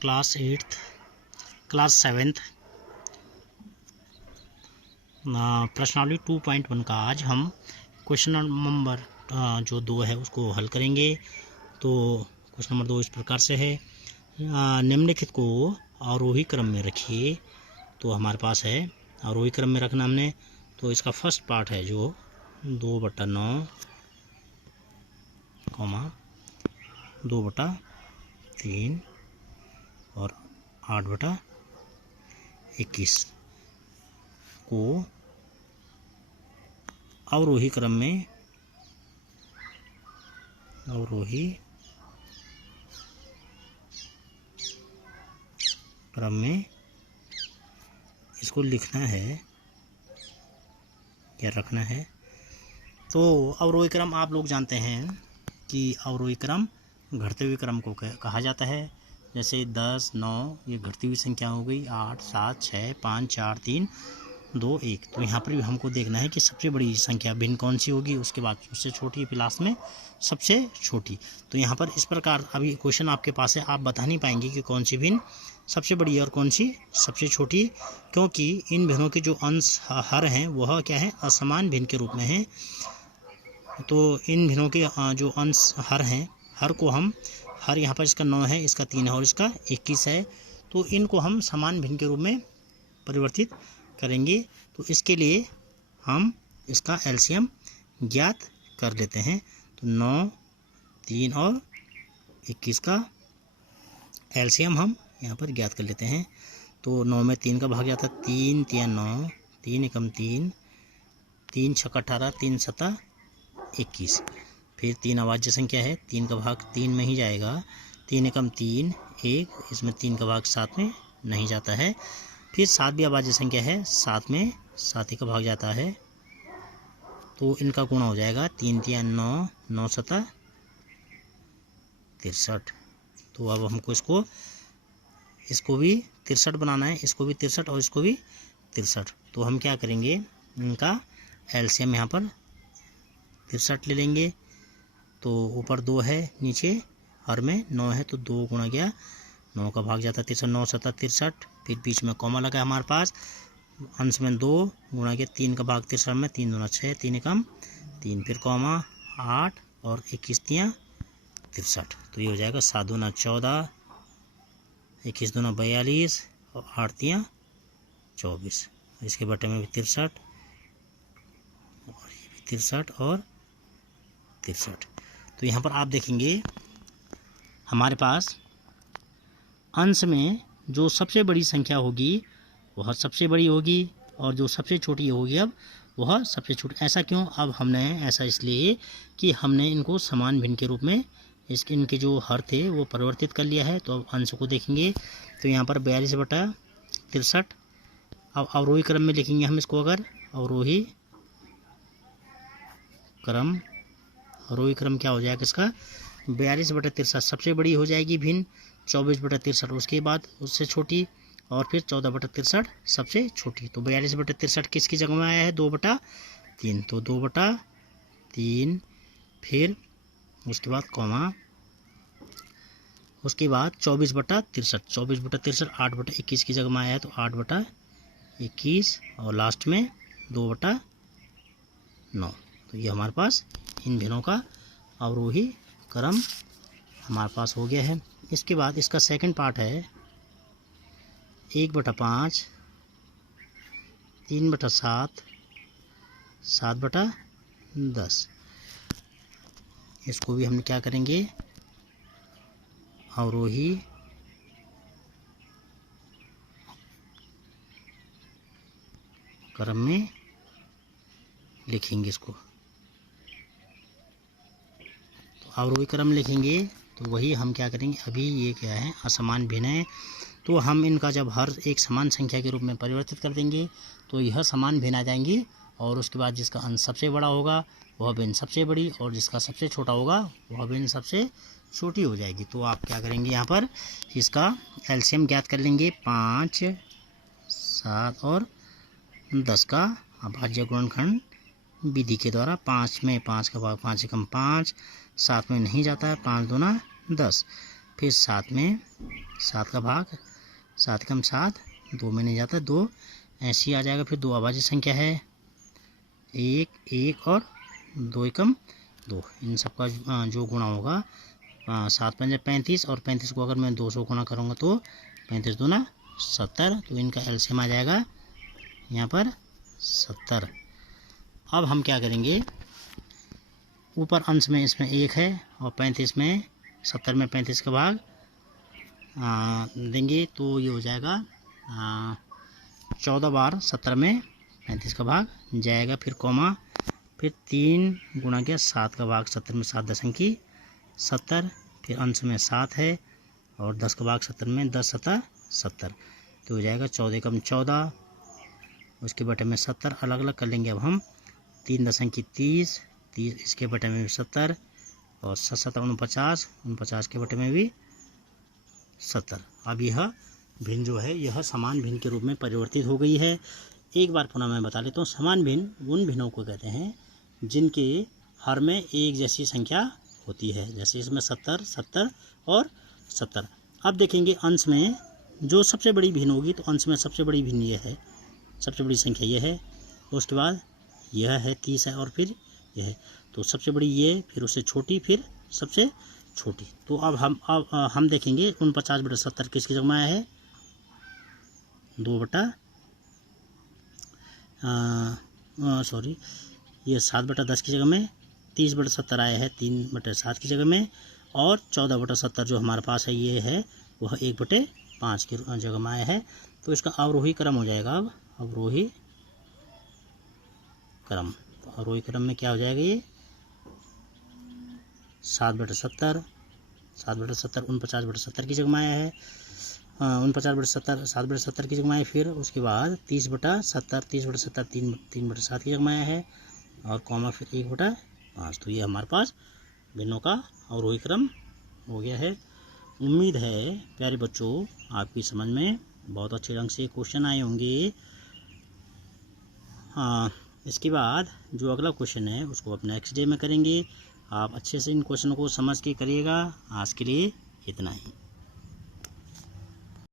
Class 8th class 7th प्रश्नावली 2.1 का आज हम क्वेश्चन नंबर जो 2 है उसको हल करेंगे। तो क्वेश्चन नंबर 2 इस प्रकार से है, निम्नलिखित को आरोही क्रम में रखिए। तो हमारे पास है आरोही क्रम में रखना हमने। तो इसका फर्स्ट पार्ट है जो 2/9, 2/3 और 8/21 को अवरोही क्रम में इसको लिखना है या रखना है। तो अवरोही क्रम आप लोग जानते हैं कि अवरोही क्रम घटते हुए क्रम को कहा जाता है। जैसे 10, 9 ये घटती हुई संख्या हो गई, 8, 7, 6, 5, 4, 3, 2, 1। तो यहाँ पर भी हमको देखना है कि सबसे बड़ी संख्या भिन्न कौन सी होगी, उसके बाद उससे छोटी, फिर लास्ट में सबसे छोटी। तो यहाँ पर इस प्रकार अभी क्वेश्चन आपके पास है, आप बता नहीं पाएंगे कि कौन सी भिन्न सबसे बड़ी है और कौन सी सबसे छोटी, क्योंकि इन भिन्नों के जो अंश हर हैं वह क्या है, असमान भिन्न के रूप में हैं। तो इन भिन्नों के जो अंश हर हैं, हर को हम हर यहाँ पर इसका 9 है, इसका 3 है और इसका 21 है। तो इनको हम समान भिन्न के रूप में परिवर्तित करेंगे। तो इसके लिए हम इसका एलसीएम ज्ञात कर लेते हैं। तो 9, 3 और 21 का एलसीएम हम यहाँ पर ज्ञात कर लेते हैं। तो 9 में 3 का भाग जाता है, 3 3 9, 3 एकम 3, 3 6 18, 3 7 21। फिर 3 अभाज्य संख्या है, 3 का भाग 3 में ही जाएगा, 3 एकम 3, 1, इसमें 3 का भाग 7 में नहीं जाता है। फिर 7 भी अभाज्य संख्या है, 7 में 7 ही का भाग जाता है। तो इनका गुणा हो जाएगा, 3 3 9, 9 7 63। तो अब हमको इसको भी 63 बनाना है, इसको भी 63 और इसको भी 63। तो हम क्या करेंगे, इनका एलसीएम यहाँ पर 63 ले लेंगे। तो ऊपर 2 है, नीचे हर में 9 है, तो 2 गुणा गया 9 का भाग जाता है 63, 9 7 63। फिर बीच में कॉमा लगा है हमारे पास, अंश में 2 गुणा गया 3 का भाग 63 में, 3 दूना 6, 3 एकम 3, फिर कॉमा 8 और 21 तियाँ 63। तो ये हो जाएगा 7 दूना 14, 21 दूना 42 और 8 तियाँ 24। इसके बटे में भी 63 और ये भी 63 और 63। तो यहाँ पर आप देखेंगे हमारे पास अंश में जो सबसे बड़ी संख्या होगी वह सबसे बड़ी होगी और जो सबसे छोटी होगी अब वह सबसे छोटी। ऐसा क्यों? अब हमने ऐसा इसलिए कि हमने इनको समान भिन्न के रूप में इनके जो हर थे वो परिवर्तित कर लिया है। तो अब अंश को देखेंगे तो यहाँ पर 42/63। अब अवरोही क्रम में लिखेंगे हम इसको, अगर अवरोही क्रम क्या हो जाएगा इसका, 42/63 सबसे बड़ी हो जाएगी भिन्न, 24/63 उसके बाद उससे छोटी और फिर 14/63 सबसे छोटी। तो 42/63 किसकी जगह में आया है, 2/3। तो 2/3, फिर उसके बाद कॉमा, उसके बाद 24/63, 24/63 8/21 की जगह में आया है, तो 8/21 और लास्ट में 2/9। तो ये हमारे पास इन भिन्नों का अवरोही क्रम हमारे पास हो गया है। इसके बाद इसका सेकंड पार्ट है 1/5, 3/7, 7/10। इसको भी हम क्या करेंगे, अवरोही क्रम में लिखेंगे इसको। तो अवरोही क्रम लिखेंगे तो वही हम क्या करेंगे, अभी ये क्या है, असमान भिन्न है। तो हम इनका जब हर एक समान संख्या के रूप में परिवर्तित कर देंगे तो यह समान भिन्न आ जाएंगी, और उसके बाद जिसका अंश सबसे बड़ा होगा वह भिन्न सबसे बड़ी, और जिसका सबसे छोटा होगा वह भिन्न सबसे छोटी हो जाएगी। तो आप क्या करेंगे, यहाँ पर इसका एलसीएम ज्ञात कर लेंगे। 5, 7 और 10 का अभाज्य गुणनखंड विधि के द्वारा। 5 में 5 का भाग 5 एकम 5, 7 में नहीं जाता है, 5 दूना 10, फिर 7 में 7 का भाग 7 कम 7, 2 में नहीं जाता 2, ऐसे ही आ जाएगा। फिर 2 अभाज्य संख्या है 1 1 और 2 एकम 2, इन सबका जो गुणा होगा 7 पंजे 35 और 35 को अगर मैं 200 गुणा करूँगा तो 35 दूना 70, तो इनका एलसीएम आ जाएगा यहाँ पर 70। अब हम क्या करेंगे, ऊपर अंश में इसमें 1 है और 35 में 70 में 35 का भाग देंगे तो ये हो जाएगा 14 बार 70 में 35 का भाग जाएगा। फिर कॉमा, फिर 3 गुणा के 7 का भाग 70 में 7 दशंकी 70, फिर अंश में 7 है और 10 का भाग 70 में 10 7 70, तो हो जाएगा 14 कम 14, उसके बटे में 70 अलग अलग कर लेंगे। अब हम 3 दशंकी 30 इसके बटे में भी 70 और 7 7 49 49 के बटे में भी 70। अब यह भिन्न जो है यह समान भिन्न के रूप में परिवर्तित हो गई है। एक बार पुनः मैं बता लेता हूँ, समान भिन्न उन भिन्नों को कहते हैं जिनके हर में एक जैसी संख्या होती है, जैसे इसमें 70 70 और 70। अब देखेंगे अंश में जो सबसे बड़ी भिन्न होगी तो अंश में सबसे बड़ी भिन्न यह है, सबसे बड़ी संख्या यह है, उसके बाद यह है 30 है और फिर यह है, तो सबसे बड़ी ये, फिर उससे छोटी, फिर सबसे छोटी। तो अब हम देखेंगे 49/70 किसकी जगह में आया है, 2 सॉरी ये 7/10 की जगह में 30/70 आया है 3/7 की जगह में, और 14/70 जो हमारे पास है ये है वह 1/5 की जगह में आया है। तो इसका अवरोही क्रम हो जाएगा। अब अवरोही क्रम, तो अवरोही क्रम में क्या हो जाएगा, ये 7/70 49/70 की जगह में आया है, 49/70 7/70 की जगह में आया। फिर उसके बाद 30/70 30/70 3/7 की जगह में आया है और कॉमा फिर 1/5। तो ये हमारे पास भिन्नों का अवरोही क्रम हो गया है। उम्मीद है प्यारे बच्चों आपकी समझ में बहुत अच्छे ढंग से क्वेश्चन आए होंगे। इसके बाद जो अगला क्वेश्चन है उसको अपने नेक्स्ट डे में करेंगे। आप अच्छे से इन क्वेश्चनों को समझ के करिएगा। आज के लिए इतना ही।